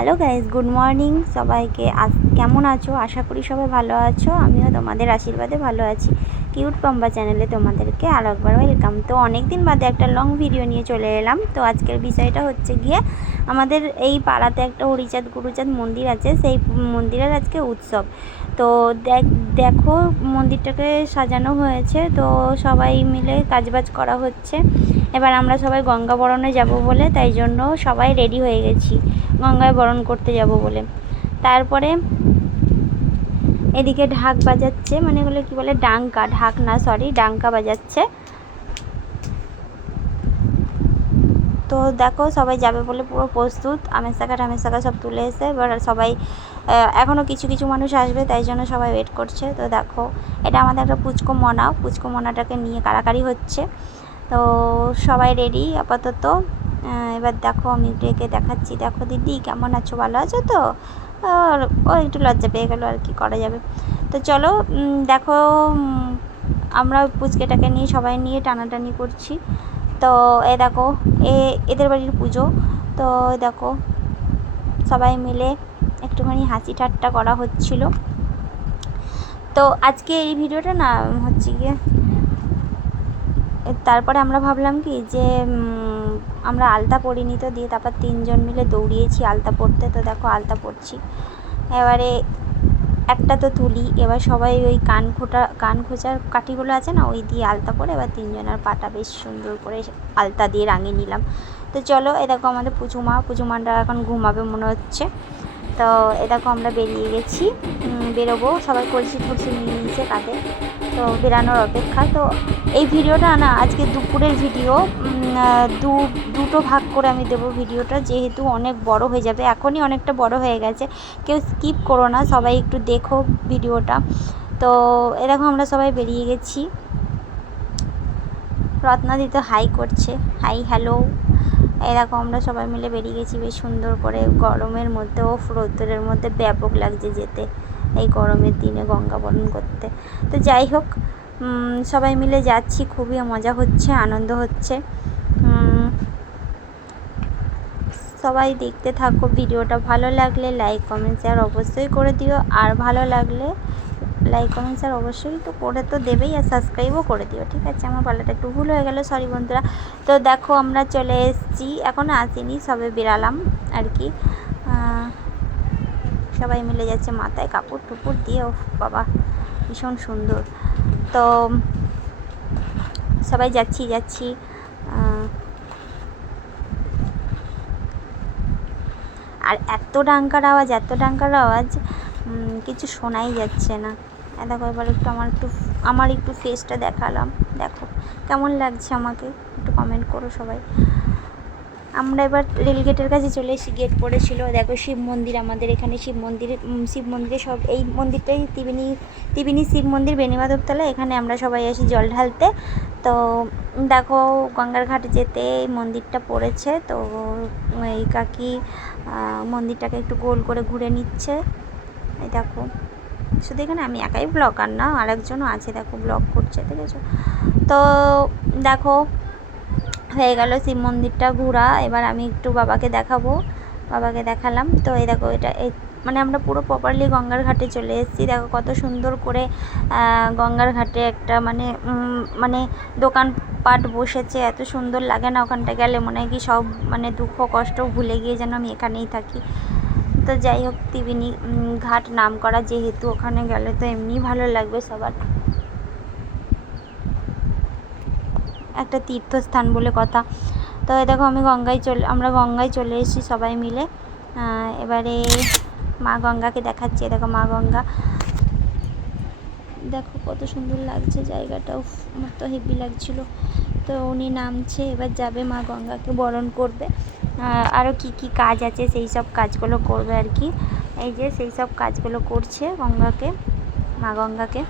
Hello guys, good morning সবাইকে। কেমন আছো? আশা করি সবাই ভালো আছো। আমিও তোমাদের আশীর্বাদে ভালো আছি। কিউট পাম্বা চ্যানেলে তোমাদেরকে আরও একবার ওয়েলকাম। তো অনেক দিন বাদে একটা লং ভিডিও নিয়ে চলে এলাম। তো আজকের বিষয়টা হচ্ছে গিয়ে আমাদের এই পাড়াতে একটা হরিচাঁদ গুরুচাঁদ মন্দির আছে, সেই মন্দিরের আজকে উৎসব। তো দেখো মন্দিরটাকে সাজানো হয়েছে, তো সবাই মিলে কাজবাজ করা হচ্ছে। এবার আমরা সবাই গঙ্গা বরণে যাব বলে, তাই জন্য সবাই রেডি হয়ে গেছি গঙ্গায় বরণ করতে যাব বলে। তারপরে এদিকে ঢাক বাজাচ্ছে, মানে এগুলো কী বলে, ডাঙ্কা, ঢাক না সরি, ডাঙ্কা বাজাচ্ছে। তো দেখো সবাই যাবে বলে পুরো প্রস্তুত, আমের শাখা সব তুলে এসে এবার সবাই, এখনও কিছু কিছু মানুষ আসবে, তাই জন্য সবাই ওয়েট করছে। তো দেখো এটা আমাদের একটা পুচকো মনাটাকে নিয়ে কাড়াকাড়ি হচ্ছে। তো সবাই রেডি আপাতত। এবার দেখো আমি ডেকে দেখাচ্ছি, দেখো দিদি কেমন আছো, ভালো আছো তো? ও একটু লজ্জা পেয়ে গেলো, আর কি করা যাবে। তো চলো দেখো আমরা পুচকেটাকে নিয়ে সবাই নিয়ে টানাটানি করছি। তো এ দেখো এদের বাড়ির পুজো। তো দেখো সবাই মিলে একটুখানি হাসি ঠাট্টা করা হচ্ছিল। তো আজকে এই ভিডিওটা না হচ্ছে গিয়ে, তারপরে আমরা ভাবলাম কি যে আমরা আলতা পরিনি, তো দিয়ে তারপর তিনজন মিলে দৌড়িয়েছি আলতা পরতে। তো দেখো আলতা পরছি, এবারে একটা তো তুলি, এবার সবাই ওই কান খোঁচার কাঠিগুলো আছে না, ওই দিয়ে আলতা পরে এবার তিনজনের পাটা বেশ সুন্দর করে আলতা দিয়ে রাঙিয়ে নিলাম। তো চলো এ দেখো আমাদের পুচুমানরা এখন ঘুমাবে মনে হচ্ছে। তো এ দেখো আমরা বেরিয়ে গেছি, বেরোবো, সবাই কলসি টলসি নিয়ে নিয়েছে কাঁধে, তো বেরানোর অপেক্ষা। তো এই ভিডিওটা না আজকে দুপুরের ভিডিও, দুটো ভাগ করে আমি দেবো ভিডিওটা, যেহেতু অনেক বড় হয়ে যাবে, এখনই অনেকটা বড় হয়ে গেছে, কেউ স্কিপ করো না, সবাই একটু দেখো ভিডিওটা। তো এরকম আমরা সবাই বেরিয়ে গেছি। রত্নাদি তো হাই করছে, হাই হ্যালো। এরকম আমরা সবাই মিলে বেরিয়ে গেছি বেশ সুন্দর করে, গরমের মধ্যেও রোদ্দুরের মধ্যে ব্যাপক লাগছে যেতে এই গরমের দিনে গঙ্গা বরণ করতে। তো যাই হোক সবাই মিলে যাচ্ছি, খুবই মজা হচ্ছে, আনন্দ হচ্ছে। সবাই দেখতে থাকো ভিডিওটা, ভালো লাগলে লাইক কমেন্ট শেয়ার অবশ্যই করে দিও, আর ভালো লাগলে লাইক কমেন্ট শেয়ার অবশ্যই তো করে তো দেবেই, আর সাবস্ক্রাইবও করে দিও, ঠিক আছে? আমার পালাটা একটু ভুল হয়ে গেল, সরি বন্ধুরা। তো দেখো আমরা চলে এসেছি, এখনও আসিনি, সবে বেরালাম আর কি। সবাই মিলে যাচ্ছে, মাথায় কাপড় টুপুর দিয়ে, ও বাবা ভীষণ সুন্দর। তো সবাই যাচ্ছি আর এত ডাঙ্কার আওয়াজ কিছু শোনাই যাচ্ছে না। দেখো এবার আমার একটু ফেসটা দেখালাম, দেখো কেমন লাগছে আমাকে, একটু কমেন্ট করো সবাই। আমরা এবার রেলগেটের কাছে চলে এসেছি, গেট পড়েছিল। দেখো শিব মন্দির, আমাদের এখানে শিব মন্দিরে সব, এই মন্দিরটাই ত্রিবেণী শিব মন্দির, বেনিমাধবতলা, এখানে আমরা সবাই আসি জল ঢালতে। তো দেখো গঙ্গার ঘাটে যেতে এই মন্দিরটা পড়েছে। তো এই কাকি মন্দিরটাকে একটু গোল করে ঘুরে নিচ্ছে। এই দেখো শুধু এখানে আমি একাই ব্লগার না, আরেকজনও আছে, দেখো ব্লগ করছে, ঠিক আছে? তো দেখো হয়ে গেল শিব মন্দিরটা ঘোরা। এবার আমি একটু বাবাকে দেখালাম। তো এই দেখো এটা মানে আমরা পুরো প্রপারলি গঙ্গার ঘাটে চলে এসেছি। দেখো কত সুন্দর করে গঙ্গার ঘাটে একটা মানে দোকানপাট বসেছে, এত সুন্দর লাগে না? ওখানটা গেলে মনে হয় কি সব মানে দুঃখ কষ্ট ভুলে গিয়ে যেন আমি এখানেই থাকি। তো যাই হোক, ত্রিবেণী ঘাট নাম করা যেহেতু, ওখানে গেলে তো এমনিই ভালো লাগবে সবার, একটা তীর্থস্থান বলে কথা। তো দেখো আমরা গঙ্গায় চলে এসেছি সবাই মিলে। এবারে মা গঙ্গাকে দেখাচ্ছি, দেখো মা গঙ্গা, দেখো কত সুন্দর লাগছে জায়গাটাও, আমার তো হেভি লাগছিল। তো উনি নামছে, এবার যাবে মা গঙ্গাকে বরণ করবে, আরও কি কাজ আছে সেই সব কাজগুলো করবে আর কি। এই যে সেই সব কাজগুলো করছে মা গঙ্গাকে।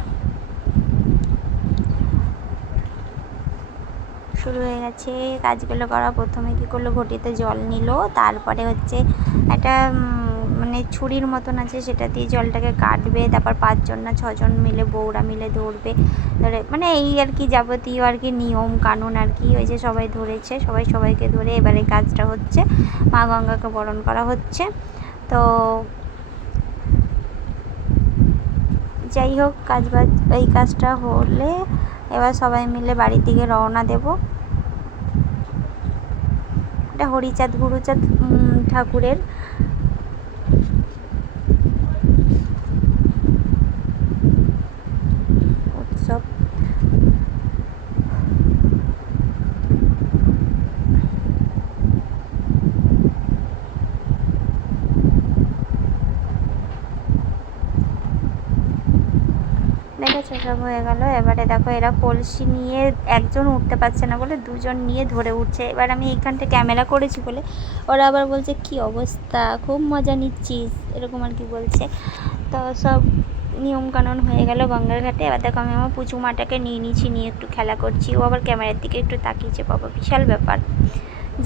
শুরু হয়ে গেছে কাজগুলো করা। প্রথমে কী করলো, ঘটিতে জল নিল, তারপরে হচ্ছে একটা মানে ছুরির মতন আছে, সেটা দিয়ে জলটাকে কাটবে, তারপর 5জন না 6জন মিলে বউরা মিলে ধরে মানে এই আর কি যাবতীয় আর কি নিয়ম কানুন আর কি। ওই যে সবাই ধরেছে, সবাইকে ধরে এবারে কাজটা হচ্ছে, মা গঙ্গাকে বরণ করা হচ্ছে। তো যাই হোক, এই কাজটা হলে এবার সবাই মিলে বাড়ির দিকে রওনা দেব। এটা হরিচাঁদ গুরুচাঁদ ঠাকুরের উৎসব। দেখেছো, সব হয়ে গেল। এবারে দেখো এরা কলসি নিয়ে একজন উঠতে পারছে না বলে দুজন নিয়ে ধরে উঠছে। এবার আমি এইখানটা ক্যামেরা করেছি বলে ওরা আবার বলছে কি অবস্থা, খুব মজা নিচ্ছিস, এরকম আর কি বলছে। তো সব নিয়মকানুন হয়ে গেল গঙ্গার ঘাটে। এবার দেখো আমি আমার পুচু মাটাকে নিয়ে নিচ্ছি, নিয়ে একটু খেলা করছি। ও আবার ক্যামেরার দিকে একটু তাকিয়েছে, বাবা বিশাল ব্যাপার।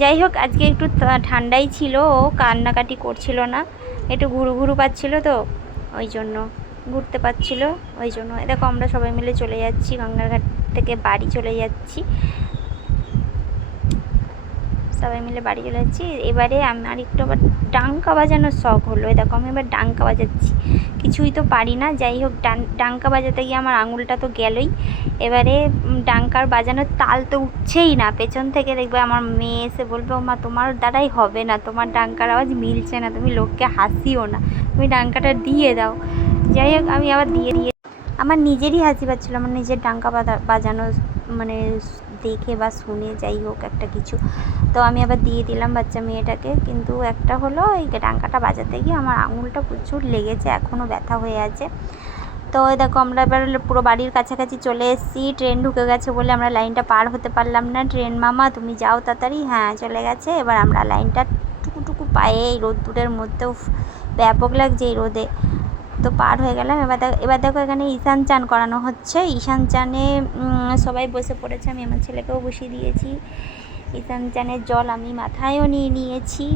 যাই হোক, আজকে একটু ঠান্ডাই ছিল, ও কান্নাকাটি করছিল না, একটু ঘুরু ঘুরু পাচ্ছিল, তো ওই জন্য ঘুরতে পারছিল, ওই জন্য। দেখো আমরা সবাই মিলে চলে যাচ্ছি গঙ্গার ঘাট থেকে বাড়ি চলে যাচ্ছি, সবাই মিলে বাড়ি চলে যাচ্ছি। এবারে আমার একটু আবার ডাঙ্কা বাজানোর শখ হলো। দেখো আমি এবার ডাঙ্কা বাজাচ্ছি, কিছুই তো পারি না। যাই হোক, ডাঙ্কা বাজাতে গিয়ে আমার আঙুলটা তো গেলই। এবারে ডাঙ্কার বাজানোর তাল তো উঠছেই না। পেছন থেকে দেখবে আমার মেয়ে এসে বলবে, ও মা তোমার দ্বারাই হবে না, তোমার ডাঙ্কার আওয়াজ মিলছে না, তুমি লোককে হাসিও না, তুমি ডাঙ্কাটা দিয়ে দাও। যাই হোক, আমি আবার দিয়ে আমার নিজেরই হাসি পাচ্ছিলো, আমার নিজের ডাঙ্কা বাজানো মানে দেখে বা শুনে, যাই হোক একটা কিছু। তো আমি আবার দিয়ে দিলাম বাচ্চা মেয়েটাকে। কিন্তু একটা হলো, এই ডাঙ্কাটা বাজাতে গিয়ে আমার আঙুলটা প্রচুর লেগেছে, এখনও ব্যথা হয়ে আছে। তো দেখো আমরা এবার পুরো বাড়ির কাছাকাছি চলে এসেছি। ট্রেন ঢুকে গেছে বলে আমরা লাইনটা পার হতে পারলাম না। ট্রেন মামা তুমি যাও তাড়াতাড়ি। হ্যাঁ চলে গেছে। এবার আমরা লাইনটা টুকু পায়ে এই রোদ্দুরের মধ্যেও ব্যাপক লাগছে এই রোদে, তো পার হয়ে গেলাম। এবার দেখো এখানে ঈশান চান করানো হচ্ছে। ঈশান চানে সবাই বসে পড়েছে, আমি আমার ছেলেকেও বসিয়ে দিয়েছি। ঈশান চানের জল আমি মাথায়ও নিয়ে নিয়েছি।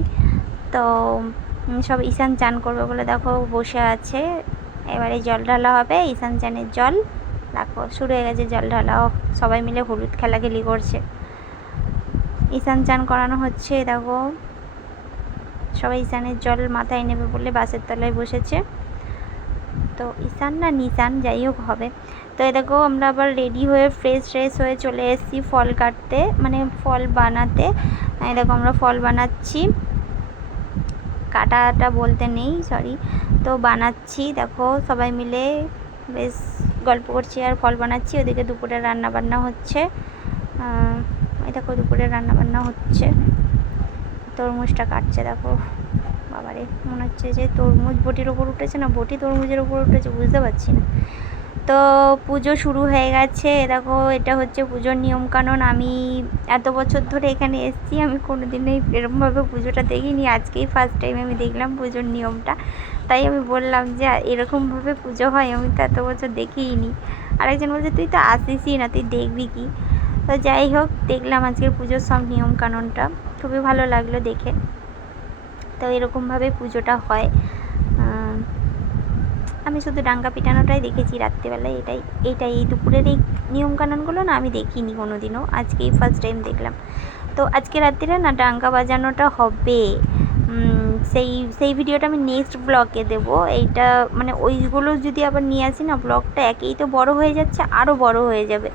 তো সব ঈশান চান করবে বলে দেখো বসে আছে। এবারে জল ঢালা হবে, ঈশান চানের জল। দেখো শুরু হয়ে গেছে জল ঢালাও, সবাই মিলে হলুদ খেলাখেলি করছে। ঈশান চান করানো হচ্ছে। দেখো সবাই ঈশানের জল মাথায় নেবে বলে বাসের তলায় বসেছে। তো ঈশান না নিশান যাই হোক হবে। তো দেখো আমরা আবার রেডি হয়ে ফ্রেশ হয়ে চলে এসেছি ফল কাটতে, মানে ফল বানাতে। দেখো আমরা ফল বানাচ্ছি, কাটাটা বলতে নেই, সরি। তো বানাচ্ছি, দেখো সবাই মিলে বেশ গল্প করছি আর ফল বানাচ্ছি। ওদিকে দুপুরে রান্নাবান্না হচ্ছে। এই দেখো দুপুরে রান্নাবান্না হচ্ছে। তরমুজটা কাটছে, দেখো বাবারে, মনে হচ্ছে যে তরমুজ বটির ওপর উঠেছে না বটি তরমুজের ওপর উঠেছে, বুঝতে পারছি না। তো পুজো শুরু হয়ে গেছে। দেখো এটা হচ্ছে পুজোর নিয়মকানুন। আমি এত বছর ধরে এখানে এসেছি, আমি কোনো দিনই এরকমভাবে পুজোটা দেখিনি, আজকেই ফার্স্ট টাইম আমি দেখলাম পুজোর নিয়মটা। তাই আমি বললাম যে এরকমভাবে পুজো হয়, আমি তো এত বছর দেখিইনি। আরেকজন বলছে তুই তো আসিসই না, তুই দেখবি কি। তো যাই হোক, দেখলাম আজকের পুজোর সব নিয়মকানুনটা, খুবই ভালো লাগলো দেখে। তো এরকমভাবে পুজোটা হয়। আমি শুধু ডাঙ্গা পিটানোটাই দেখেছি রাত্রিবেলায়, এইটাই এই দুপুরের এই নিয়মকানুনগুলো না আমি দেখিনি কোনো দিনও, আজকেই ফার্স্ট টাইম দেখলাম। তো আজকে রাত্রিরে না ডাঙ্গা বাজানোটা হবে। সেই ভিডিওটা আমি নেক্সট ব্লগে দেবো। এইটা মানে ওইগুলো যদি আবার নিয়ে আসি না, ব্লগটা একেই তো বড় হয়ে যাচ্ছে, আরও বড় হয়ে যাবে।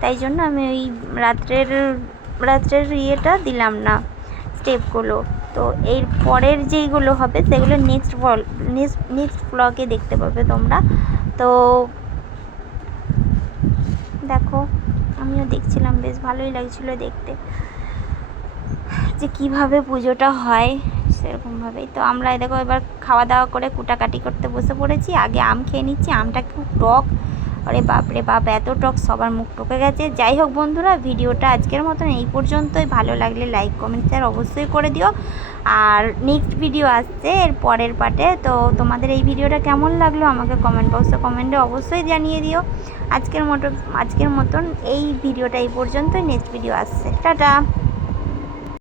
তাই জন্য আমি ওই রাত্রের ইয়েটা দিলাম না, স্টেপগুলো। তো এর পরের যেইগুলো হবে সেগুলো নেক্সট ব্লগে দেখতে পাবে তোমরা। তো দেখো আমিও দেখছিলাম, বেশ ভালোই লাগছিলো দেখতে যে কিভাবে পুজোটা হয় সেরকমভাবেই। তো আমরা দেখো এবার খাওয়া দাওয়া করে কুটাকাটি করতে বসে পড়েছি। আগে আম খেয়ে নিচ্ছি, আমটা খুব টক, আরে বাপরে বাপ এত টক, সবার মুখ টকে গেছে। যাই হোক বন্ধুরা, ভিডিওটা আজকের মতন এই পর্যন্তই। ভালো লাগলে লাইক কমেন্ট শেয়ার অবশ্যই করে দিও। আর নেক্সট ভিডিও আসছে এর পরের পার্টে। তো তোমাদের এই ভিডিওটা কেমন লাগলো আমাকে কমেন্টে অবশ্যই জানিয়ে দিও। আজকের মতন এই ভিডিওটা এই পর্যন্তই, নেক্সট ভিডিও আসছে, টাটা।